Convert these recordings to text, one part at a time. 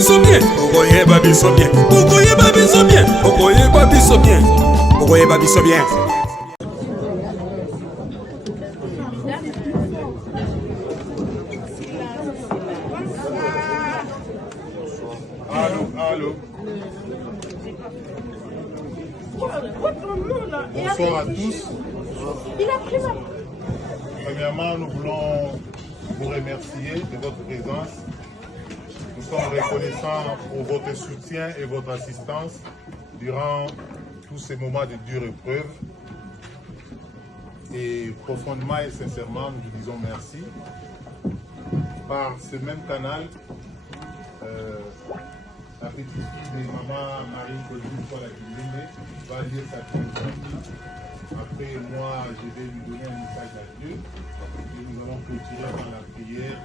biso bien. Okoyeba biso bien. Okoyeba biso bien. Okoyeba biso bien. Okoyeba biso bien. Allô. Bonsoir à tous. Premièrement, nous voulons vous remercier de votre présence. Nous sommes reconnaissants pour votre soutien et votre assistance durant tous ces moments de dure épreuve. Et profondément et sincèrement, nous vous disons merci. Par ce même canal, la petite fille de maman Marie-Colline va lire sa philosophie. Après, moi, je vais lui donner un message à Dieu. Et nous allons continuer par la prière,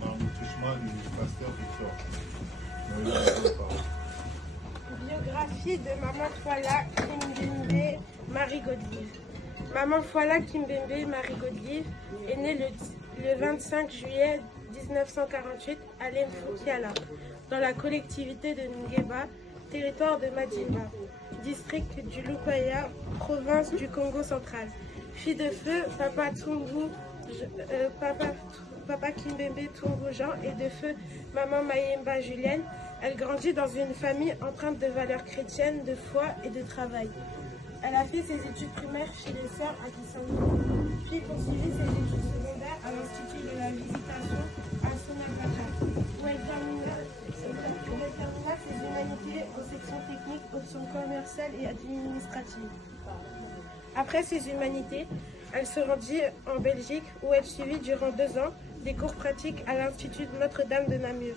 par le touchement du pasteur Victor. Biographie de Maman Fouala Kimbembe Marie Godelive. Maman Fouala Kimbembe Marie Godelive est née le 25 juillet 1948 à Lenfoukiala, dans la collectivité de Ngeba, territoire de Madimba, district du Lupaya, province du Congo central. Fille de feu, Papa Kimbembe Tungu Jean et de feu Maman Mayemba Julienne, elle grandit dans une famille empreinte de valeurs chrétiennes, de foi et de travail. Elle a fait ses études primaires chez les sœurs à Kisangou, puis poursuivit ses études secondaires à l'Institut de la Visitation à Sonagata, où elle termina ses humanités aux sections techniques, options commerciales et administratives. Après ses humanités, elle se rendit en Belgique où elle suivit durant 2 ans des cours pratiques à l'Institut Notre-Dame de Namur.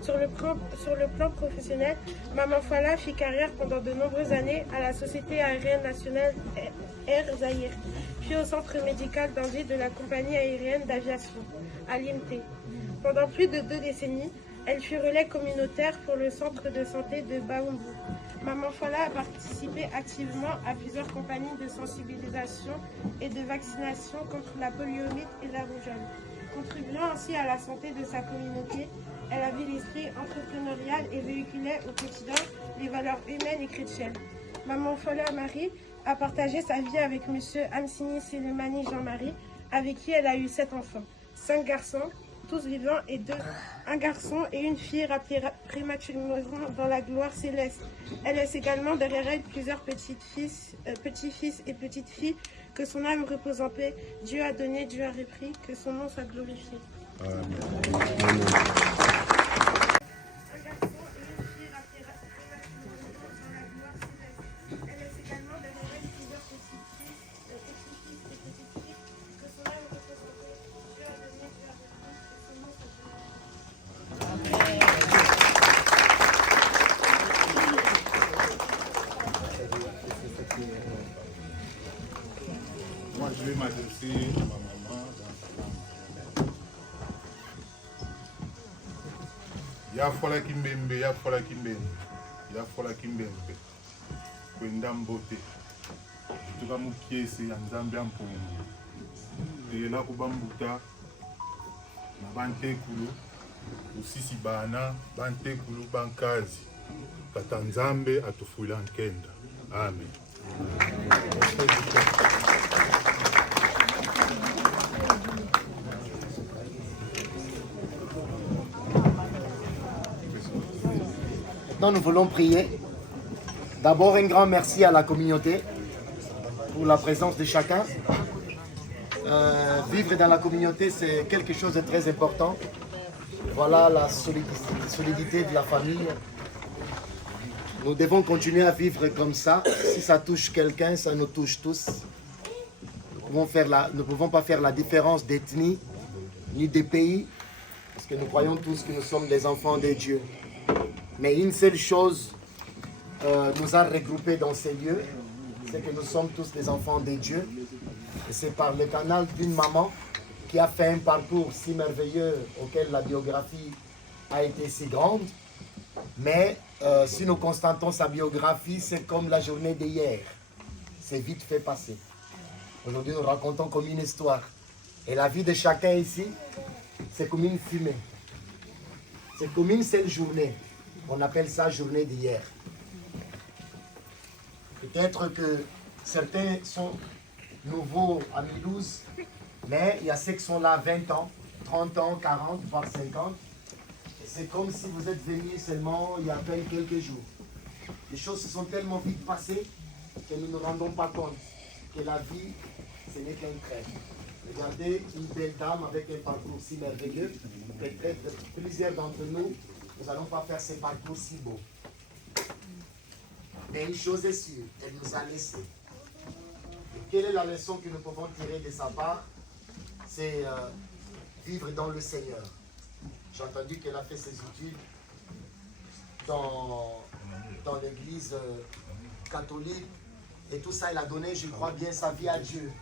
Sur le plan professionnel, Maman Fouala fit carrière pendant de nombreuses années à la Société aérienne nationale Air Zaïre, puis au centre médical d'Andy de la compagnie aérienne d'aviation, à l'INT. Pendant plus de 2 décennies, elle fut relais communautaire pour le centre de santé de Baoumou. Maman Fouala a participé activement à plusieurs campagnes de sensibilisation et de vaccination contre la poliomyélite et la rougeole. Contribuant ainsi à la santé de sa communauté, elle avait l'esprit entrepreneurial et véhiculait au quotidien les valeurs humaines et chrétiennes. Maman Fouala Marie a partagé sa vie avec M. Amsini Selemani Jean-Marie, avec qui elle a eu 7 enfants, 5 garçons, tous vivants, et un garçon et une fille rappelés prématurément dans la gloire céleste. Elle laisse également derrière elle plusieurs petits-fils et petites-filles. Que son âme repose en paix. Dieu a donné, Dieu a repris. Que son nom soit glorifié. Amen. Moi, je vais m'adresser à ma maman dans sa langue. Ya Fouala Kimbembe, ya Fouala Kimbembe, ya Fouala Kimbembe. Kwenda mbote. Tuka mukiese ya Nzambe ampungu. Teyela kubambuta na bantekulu, usisi bana, bantekulu bankazi. Kata Nzambe atufuila nkenda. Amen. Maintenant, nous voulons prier. D'abord, un grand merci à la communauté pour la présence de chacun. Vivre dans la communauté, c'est quelque chose de très important. Voilà la solidité de la famille. Nous devons continuer à vivre comme ça. Si ça touche quelqu'un, ça nous touche tous. Nous ne pouvons pas faire la différence d'ethnie ni de pays, parce que nous croyons tous que nous sommes les enfants de Dieu. Mais une seule chose nous a regroupés dans ces lieux, c'est que nous sommes tous des enfants de Dieu. Et c'est par le canal d'une maman qui a fait un parcours si merveilleux auquel la biographie a été si grande. Mais si nous constatons sa biographie, c'est comme la journée d'hier. C'est vite fait passer. Aujourd'hui, nous racontons comme une histoire. Et la vie de chacun ici, c'est comme une fumée. C'est comme une seule journée. On appelle ça journée d'hier. Peut-être que certains sont nouveaux à Mulhouse, mais il y a ceux qui sont là 20 ans, 30 ans, 40, voire 50. Et c'est comme si vous êtes venus seulement il y a à peine quelques jours. Les choses se sont tellement vite passées que nous ne nous rendons pas compte que la vie, ce n'est qu'un trait. Regardez une belle dame avec un parcours si merveilleux. Peut-être plusieurs d'entre nous, nous n'allons pas faire ce parcours si beau. Mais une chose est sûre, elle nous a laissés. Et quelle est la leçon que nous pouvons tirer de sa part? C'est vivre dans le Seigneur. J'ai entendu qu'elle a fait ses études dans l'église catholique. Et tout ça, elle a donné, je crois bien, sa vie à Dieu.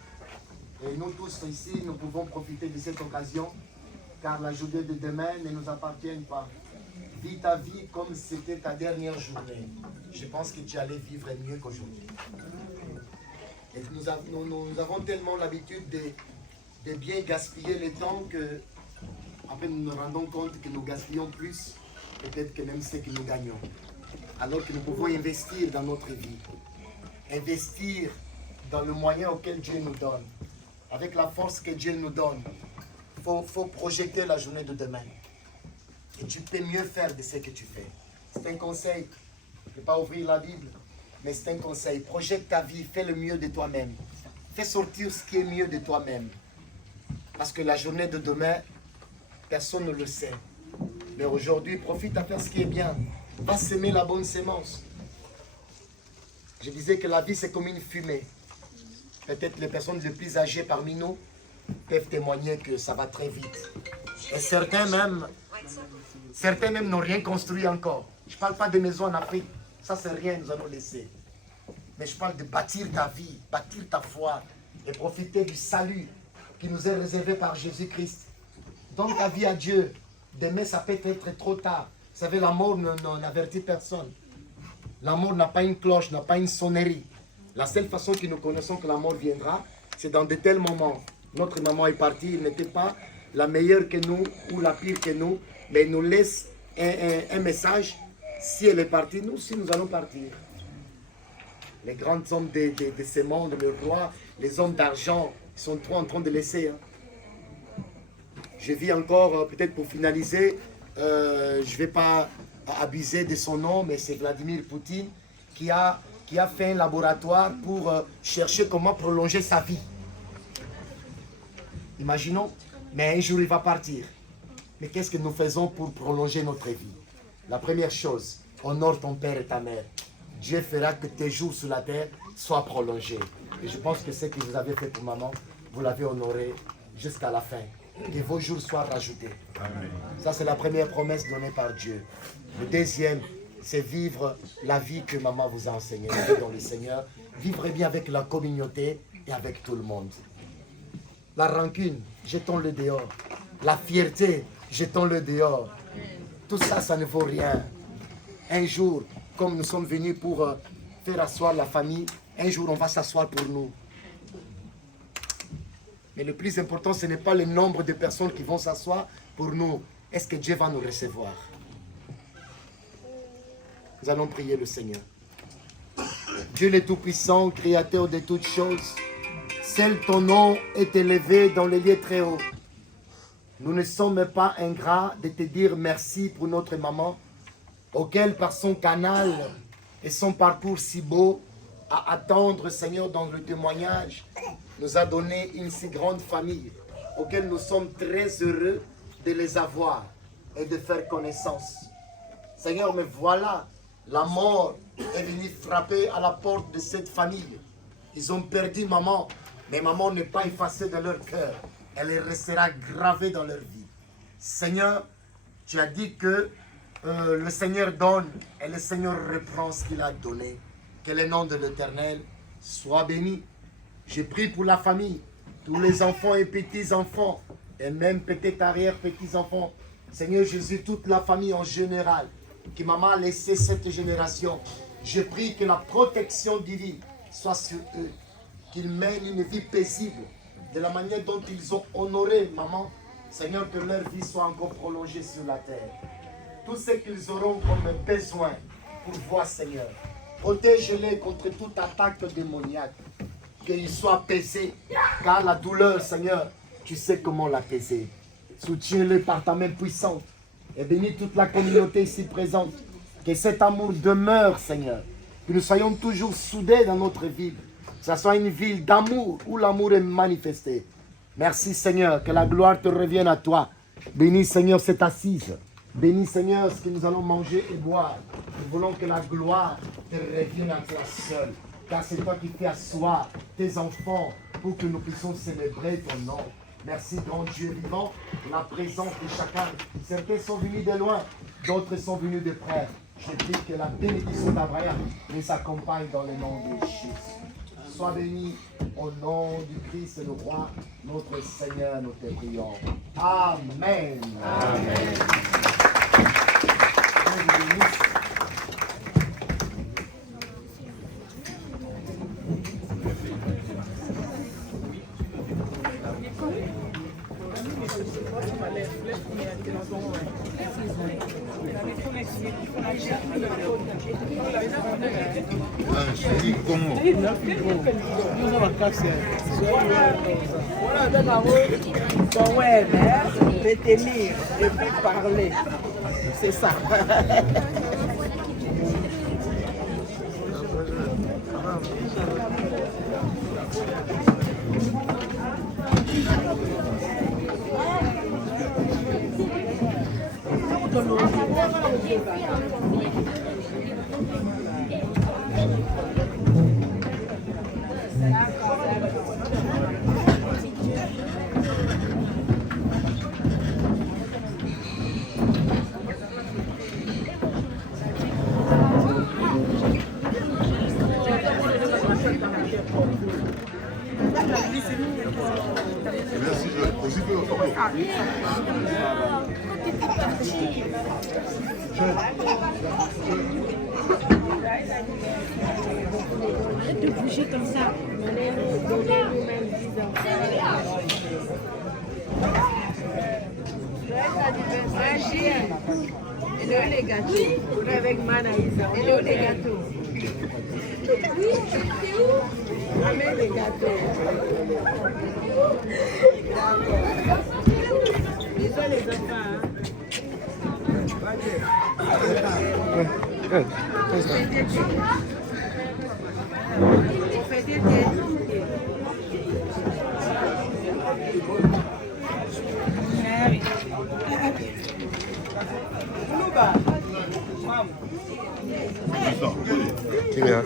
Et nous tous ici, nous pouvons profiter de cette occasion, car la journée de demain ne nous appartient pas. Vis ta vie comme si c'était ta dernière journée. Je pense que tu allais vivre mieux qu'aujourd'hui. Et nous avons tellement l'habitude de bien gaspiller le temps que, après, nous nous rendons compte que nous gaspillons plus, peut-être que même ce que nous gagnons. Alors que nous pouvons investir dans notre vie. Investir dans le moyen auquel Dieu nous donne. Avec la force que Dieu nous donne. Il faut projeter la journée de demain. Et tu peux mieux faire de ce que tu fais. C'est un conseil. Je ne vais pas ouvrir la Bible, mais c'est un conseil. Projette ta vie, fais le mieux de toi-même. Fais sortir ce qui est mieux de toi-même. Parce que la journée de demain, personne ne le sait. Mais aujourd'hui, profite à faire ce qui est bien. Va s'aimer la bonne sémence. Je disais que la vie, c'est comme une fumée. Peut-être les personnes les plus âgées parmi nous peuvent témoigner que ça va très vite. Et certains même n'ont rien construit encore. Je ne parle pas de maisons en Afrique. Ça, c'est rien, nous allons laisser. Mais je parle de bâtir ta vie, bâtir ta foi et profiter du salut qui nous est réservé par Jésus-Christ. Donne ta vie à Dieu. Demain, ça peut être trop tard. Vous savez, la mort n'avertit personne. La mort n'a pas une cloche, n'a pas une sonnerie. La seule façon que nous connaissons que la mort viendra, c'est dans de tels moments. Notre maman est partie, elle n'était pas la meilleure que nous ou la pire que nous, mais elle nous laisse un message. Si elle est partie, nous aussi nous allons partir. Les grands hommes de ce monde, le roi, les hommes d'argent, ils sont trop en train de laisser. Je vis encore, peut-être pour finaliser, je ne vais pas abuser de son nom, mais c'est Vladimir Poutine qui a fait un laboratoire pour chercher comment prolonger sa vie. Imaginons, mais un jour il va partir. Mais qu'est-ce que nous faisons pour prolonger notre vie? La première chose, honore ton père et ta mère. Dieu fera que tes jours sur la terre soient prolongés. Et je pense que ce que vous avez fait pour maman, vous l'avez honoré jusqu'à la fin. Que vos jours soient rajoutés. Amen. Ça, c'est la première promesse donnée par Dieu. Le deuxième, c'est vivre la vie que maman vous a enseignée dans le Seigneur. Vivre bien avec la communauté et avec tout le monde. La rancune, jetons-le dehors. La fierté, jetons-le dehors. Tout ça, ça ne vaut rien. Un jour, comme nous sommes venus pour faire asseoir la famille, un jour, on va s'asseoir pour nous. Mais le plus important, ce n'est pas le nombre de personnes qui vont s'asseoir pour nous. Est-ce que Dieu va nous recevoir? Nous allons prier le Seigneur. Dieu le Tout-Puissant, Créateur de toutes choses, seul ton nom est élevé dans les lieux très hauts. Nous ne sommes pas ingrats de te dire merci pour notre maman, auquel par son canal et son parcours si beau, à attendre, Seigneur, dans le témoignage, nous a donné une si grande famille, auquel nous sommes très heureux de les avoir et de faire connaissance. Seigneur, mais voilà, la mort est venue frapper à la porte de cette famille. Ils ont perdu maman, mais maman n'est pas effacée de leur cœur. Elle restera gravée dans leur vie. Seigneur, tu as dit que le Seigneur donne et le Seigneur reprend ce qu'il a donné. Que le nom de l'Éternel soit béni. Je prie pour la famille, tous les enfants et petits-enfants, et même peut-être arrière-petits-enfants. Seigneur Jésus, toute la famille en général, qui maman a laissé cette génération. Je prie que la protection divine soit sur eux, qu'ils mènent une vie paisible, de la manière dont ils ont honoré maman. Seigneur, que leur vie soit encore prolongée sur la terre. tout ce qu'ils auront comme besoin pour voir, Seigneur. Protège-les contre toute attaque démoniaque. Qu'ils soient apaisés, car la douleur, Seigneur, tu sais comment l'apaiser. Soutiens-les par ta main puissante et bénis toute la communauté ici présente. Que cet amour demeure, Seigneur. Que nous soyons toujours soudés dans notre ville. Que ce soit une ville d'amour où l'amour est manifesté. Merci, Seigneur, que la gloire te revienne à toi. Bénis, Seigneur, cette assise. Bénis, Seigneur, ce que nous allons manger et boire. Nous voulons que la gloire te revienne à toi seul. Car c'est toi qui fais asseoir tes enfants pour que nous puissions célébrer ton nom. Merci, grand Dieu vivant, pour la présence de chacun. Certains sont venus de loin, d'autres sont venus de près. Je prie que la bénédiction d'Abraham les accompagne dans le nom de Jésus. Sois béni au nom du Christ, le roi, notre Seigneur, nous te prions. Amen. Amen. Dieu vous bénisse. Détenir et puis parler. C'est ça. De bouger comme ça. Donnez-nous même 10 ans. Et là, les gâteaux. Avec Manaïsa. Et là, les gâteaux. Oui, c'est où? Amène les gâteaux. Désolé les enfants. Yeah.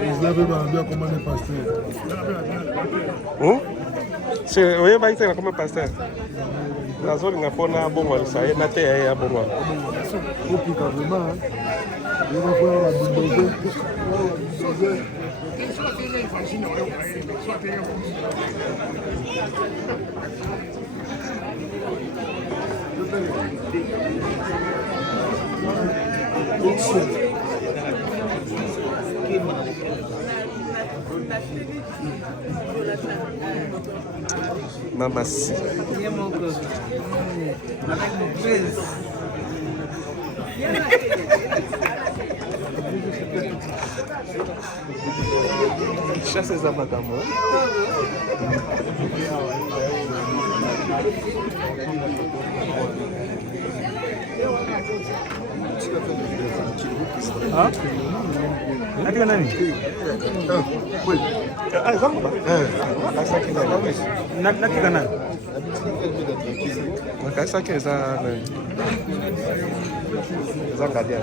Vous avez bien commandé pasteur. C'est oui, bah, c'est comme pasteur. La zone n'a pas na bon, ça y est, n'a pas ya bon. Au plus carrément, il va falloir la bibliothèque. Mamassi. Viens mon cœur. Avec mon prince. Chasse les amateurs. Ah? Natika nani? Ah, zangu ba? Natika nani? Makasa ke za kadia.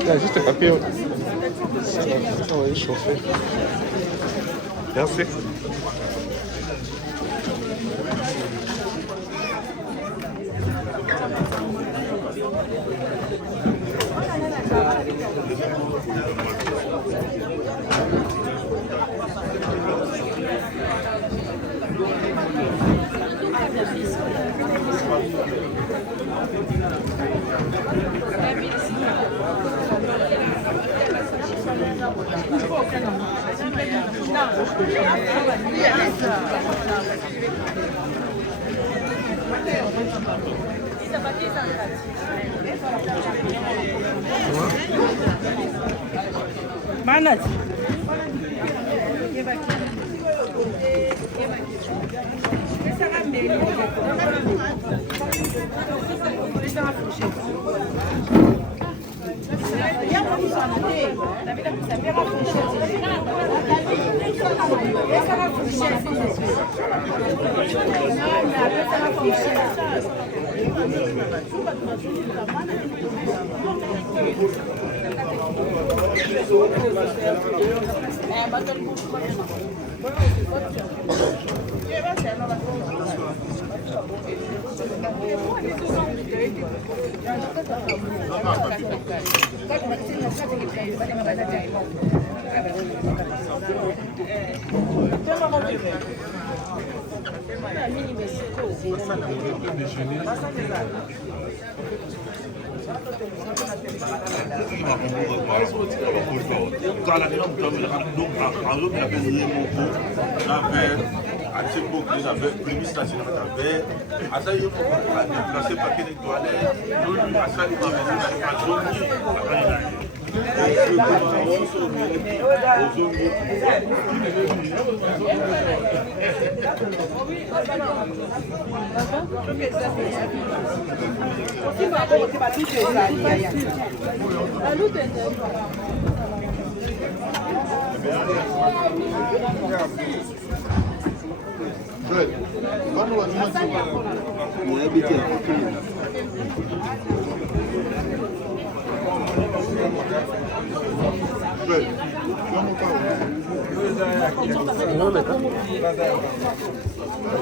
Il y a juste un papier. Ça va chauffer. Merci. Manat.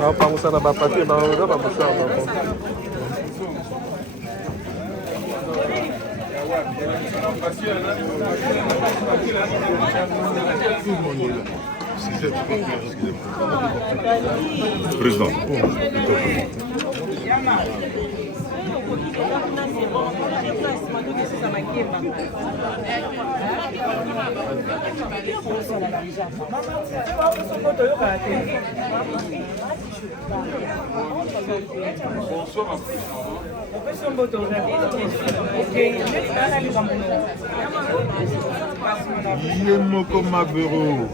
Bapangusa na bapati, bapangusa na bapati. Président. Yemoko Mabero.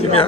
Kimia?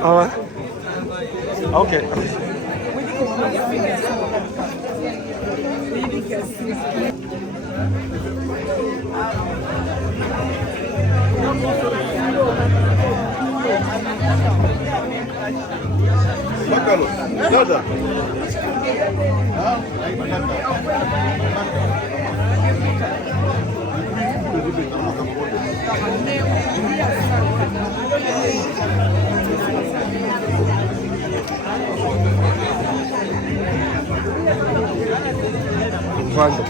Ah ouais? Ok. Nada. kwanza.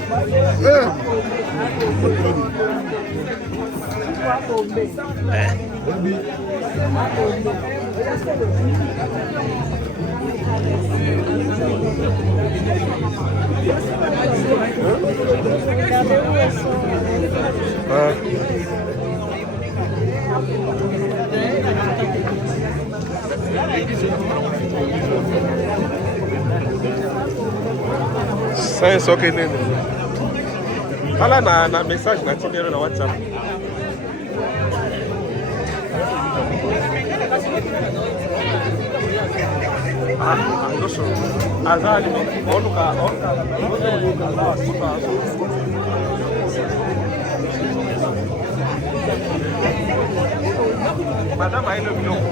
Sasa soke nini? Hala na message na chini na WhatsApp. Ndoso. Azali onuka. Madame aile biloko.